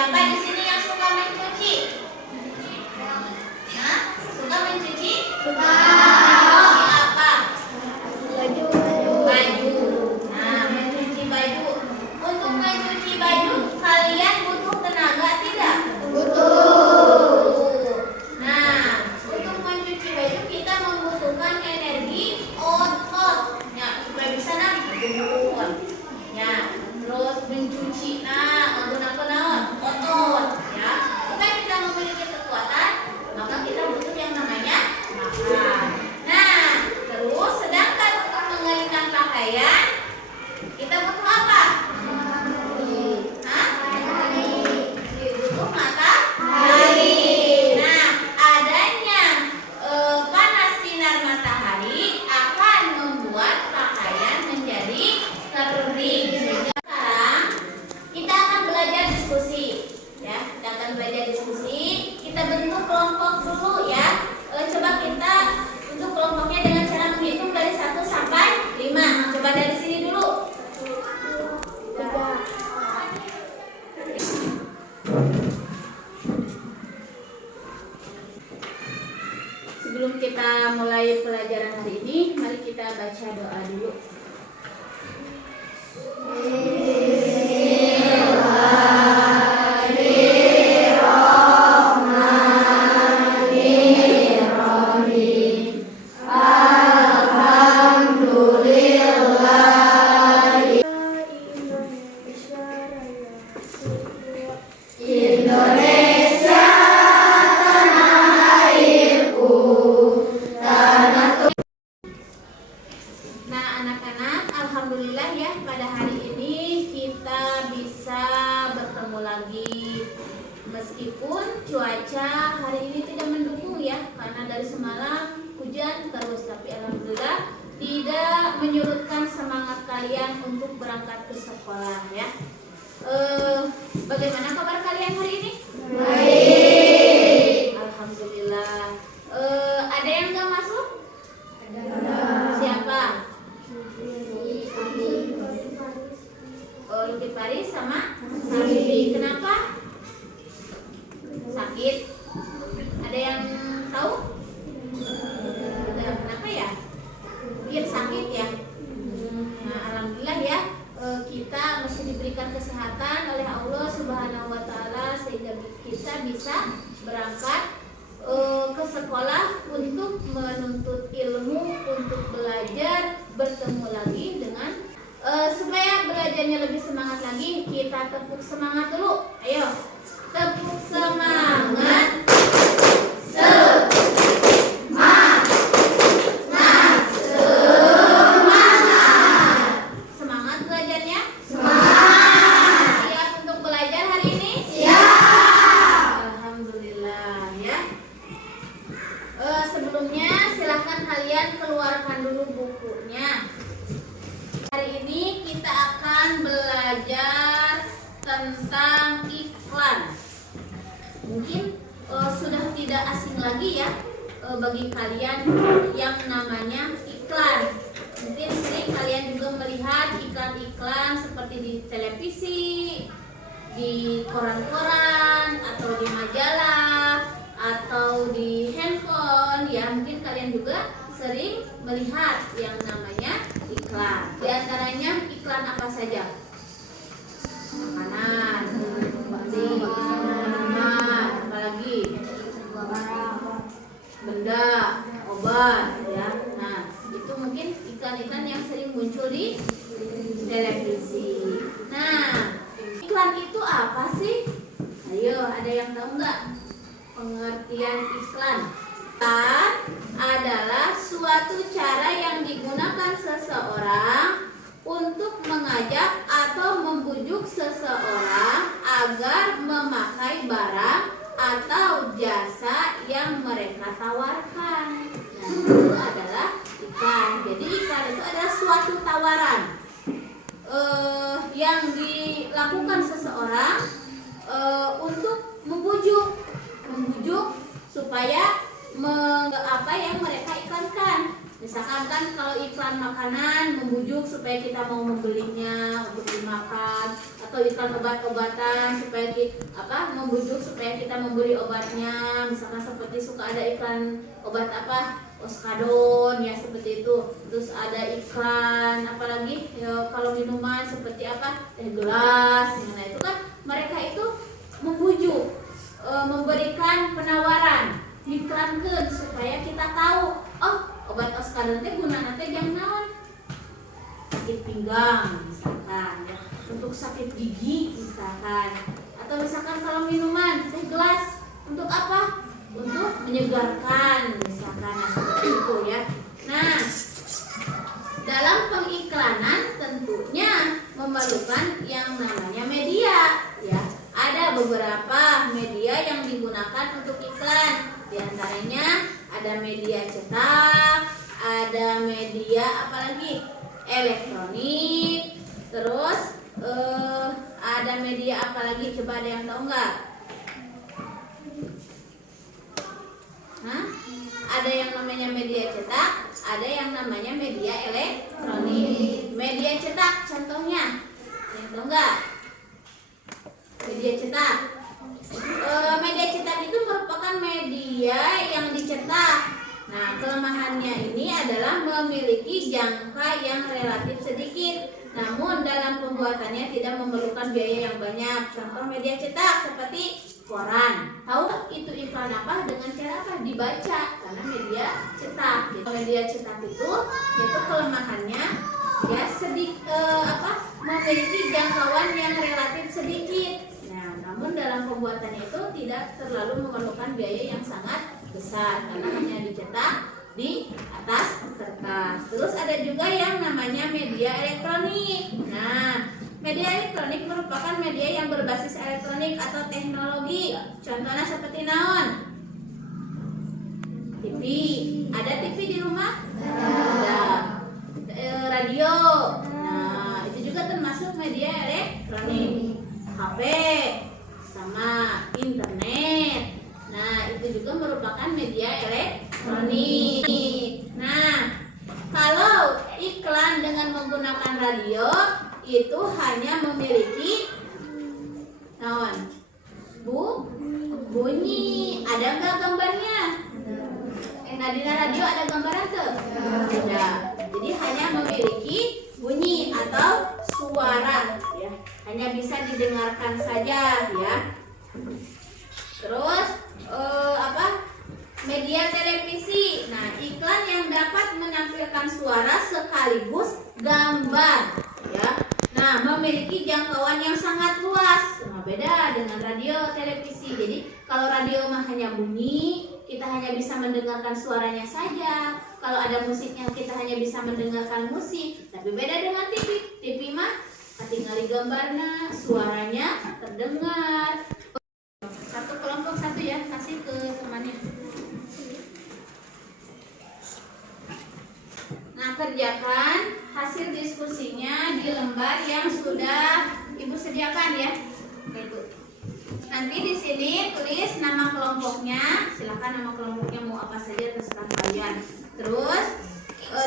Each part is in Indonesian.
Siapa di sini yang suka mencuci? Nah, suka mencuci? Suka. Apa? Baju. Baju. Nah, mencuci baju. Untuk mencuci baju, kalian butuh tenaga tidak? Butuh. Nah, untuk mencuci baju kita membutuhkan energi otot. Ya, supaya bisa bergerak. Ya, terus mencuci. Nah, menggunakan otot. Ya, supaya kita memiliki kekuatan, maka kita butuh yang namanya makan. Nah, terus sedangkan untuk mengeringkan pakaian, kita butuh apa? Hah? Butuh matahari. Nah, adanya panas sinar matahari akan membuat pakaian menjadi kering. Sekarang kita akan belajar diskusi. Ya, kita akan belajar diskusi. Kita bentuk kelompok dulu ya. Coba kita untuk kelompoknya dengan cara menghitung dari 1 sampai 5. Coba dari sini dulu. Sebelum kita mulai pelajaran hari ini, mari kita baca doa dulu. Nah, anak-anak, alhamdulillah ya, pada hari ini kita bisa bertemu lagi. Meskipun cuaca hari ini tidak mendukung ya, karena dari semalam hujan terus, tapi alhamdulillah tidak menyurutkan semangat kalian untuk berangkat ke sekolah ya. Bagaimana kabar kalian hari ini? Baik. Alhamdulillah. Ada yang nggak masuk? Ada. Siapa? Lutfi Paris sama Sabibi. Kenapa? Sakit. Ada yang tahu? Kenapa ya? Mungkin sakit ya. Nah, alhamdulillah ya, kita masih diberikan kesehatan oleh Allah Subhanahu wa taala sehingga kita bisa berangkat ke sekolah untuk menuntut ilmu, untuk belajar, bertemu lagi dengan supaya belajarnya lebih semangat lagi. Kita tepuk semangat dulu. Ayo, tepuk semangat. Semangat belajarnya? Semangat. Siap untuk belajar hari ini? Siap. Alhamdulillah ya. Sebelumnya silahkan kalian keluarkan dulu bukunya. Hari ini kita akan belajar tentang iklan. Mungkin sudah tidak asing lagi ya bagi kalian yang namanya iklan. Mungkin sering kalian juga melihat iklan-iklan seperti di televisi, di koran-koran, atau di majalah, atau di handphone ya. Mungkin kalian juga sering melihat yang namanya iklan. Di antaranya iklan apa saja? Makanan, minuman, apalagi benda, obat ya. Nah, itu mungkin iklan-iklan yang sering muncul di televisi. Nah, iklan itu apa sih? Ayo, ada yang tahu nggak pengertian iklan? Iklan adalah suatu cara yang digunakan seseorang untuk mengajak atau membujuk seseorang agar memakai barang atau jasa yang mereka tawarkan. Nah, itu adalah iklan. Jadi iklan itu adalah suatu tawaran yang dilakukan seseorang untuk membujuk supaya apa yang mereka iklankan. Misalkan kan kalau iklan makanan membujuk supaya kita mau membelinya untuk dimakan, atau iklan obat-obatan supaya kita membujuk supaya kita membeli obatnya. Misalkan seperti suka ada iklan obat Oskadon ya seperti itu. Terus ada iklan apalagi ya, kalau minuman seperti teh gelas. Nah itu kan mereka itu membujuk, memberikan penawaran, iklankeun supaya kita tahu obat Oskadon teh gunana teh jang naon. Sakit pinggang misalkan ya, untuk sakit gigi misalkan, atau misalkan kalau minuman teh gelas untuk apa? Untuk menyegarkan misalkan, nah seperti itu ya. Nah, dalam pengiklanan tentunya memerlukan yang namanya media ya. Ada beberapa media yang digunakan untuk iklan. Di antaranya ada media cetak, ada media apalagi elektronik, terus ada media apalagi, coba ada yang tahu nggak? Ada yang namanya media cetak, ada yang namanya media elektronik. Media cetak contohnya, yang tahu nggak? Media cetak. Media cetak itu merupakan media yang dicetak. Nah, kelemahannya ini adalah memiliki jangka yang relatif sedikit, namun dalam pembuatannya tidak memerlukan biaya yang banyak. Contoh media cetak seperti koran. Tahu itu iklan apa? Dengan cara apa? Dibaca, karena media cetak. Media cetak itu kelemahannya ya memiliki jangkauan yang relatif sedikit. Nah, namun dalam pembuatannya itu tidak terlalu memerlukan biaya yang sangat besar karena hanya dicetak di atas kertas. Terus ada juga yang namanya media elektronik. Nah, media elektronik merupakan media yang berbasis elektronik atau teknologi. Contohnya seperti naon? TV. Ada TV di rumah? Ada. Radio. Nah, itu juga termasuk media elektronik. HP sama internet. Nah, itu juga merupakan media elektronik. Nah, kalau iklan dengan menggunakan radio itu hanya memiliki bunyi. Ada nggak gambarnya? Nah, di radio ada gambaran tuh? Ada. Jadi hanya memiliki bunyi atau suara ya. Hanya bisa didengarkan saja ya. Terus media televisi. Nah, iklan yang dapat menampilkan suara sekaligus gambar ya. Nah, memiliki jangkauan yang sangat luas. Nah, beda dengan radio televisi. Jadi kalau radio mah hanya bunyi, kita hanya bisa mendengarkan suaranya saja. Kalau ada musiknya kita hanya bisa mendengarkan musik. Tapi beda dengan TV. TV mah tinggal gambarnya, suaranya terdengar. Satu kelompok satu ya, kasih ke temannya. Nah, kerjakan hasil diskusinya di lembar yang sudah Ibu sediakan ya. Itu. Nanti di sini tulis nama kelompoknya. Silakan nama kelompoknya mau apa saja terserah kalian. Terus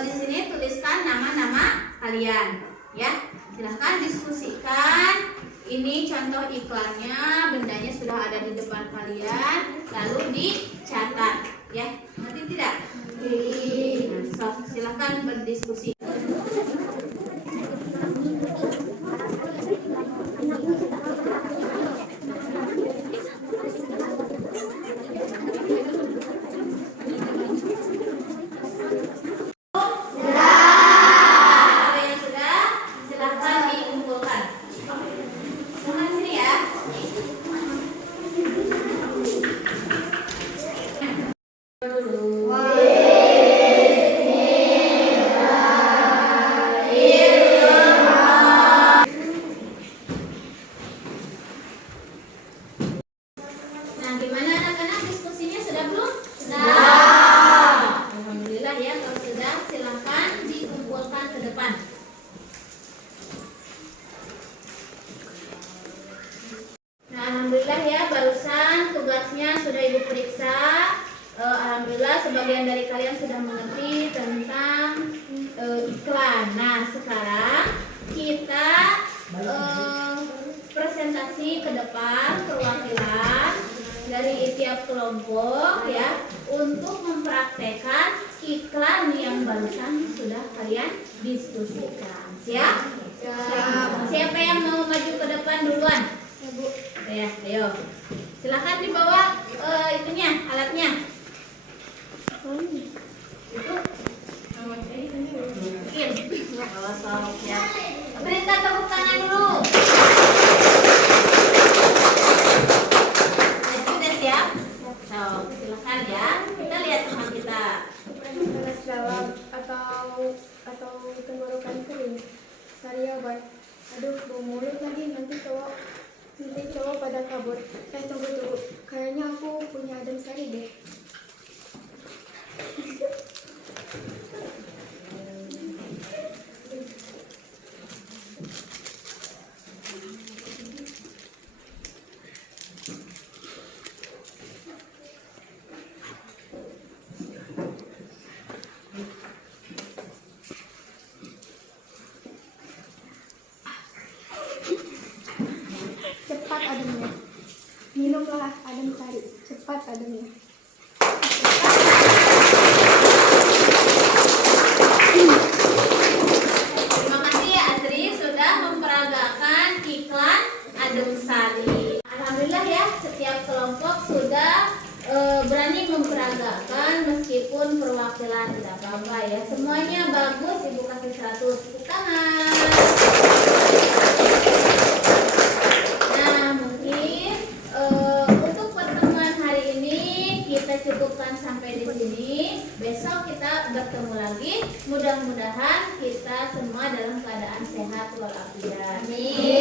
di sini tuliskan nama-nama kalian ya. Silakan diskusikan. Ini contoh iklannya, bendanya sudah ada di depan kalian, lalu dicatat ya. Nanti tidak? Nah, silakan berdiskusi. Alhamdulillah sebagian dari kalian sudah mengerti tentang iklan. Nah, sekarang kita ke depan perwakilan dari tiap kelompok ya untuk mempraktekkan iklan yang barusan sudah kalian diskusikan. Siap? Siapa yang mau maju ke depan duluan? Bu. Ya, ayo. Silakan dibawa itunya, alatnya. Itu mungkin. Ya. Berikan tepuk tangan dulu. Sudah siap? So, silakan ya. Kita lihat sama kita. Panas dalam atau tenggorokan kering. Sariawan. Aduh, bau mulut lagi nanti cowok pada kabur. Tunggu. Kayaknya aku punya adem sari deh. Cepat ademnya. Minumlah adem sari. Cepat ademnya. Terima kasih ya Asri sudah memperagakan iklan adem sari. Alhamdulillah ya, setiap kelompok sudah berani memperagakan meskipun perwakilan tidak apa-apa ya. Semuanya bagus, Ibu kasih 100 tepuk tangan. Nah, mungkin untuk pertemuan hari ini kita cukupkan sampai di sini. Besok kita bertemu lagi. Mudah-mudahan kita semua dalam keadaan sehat walafiat. Amin.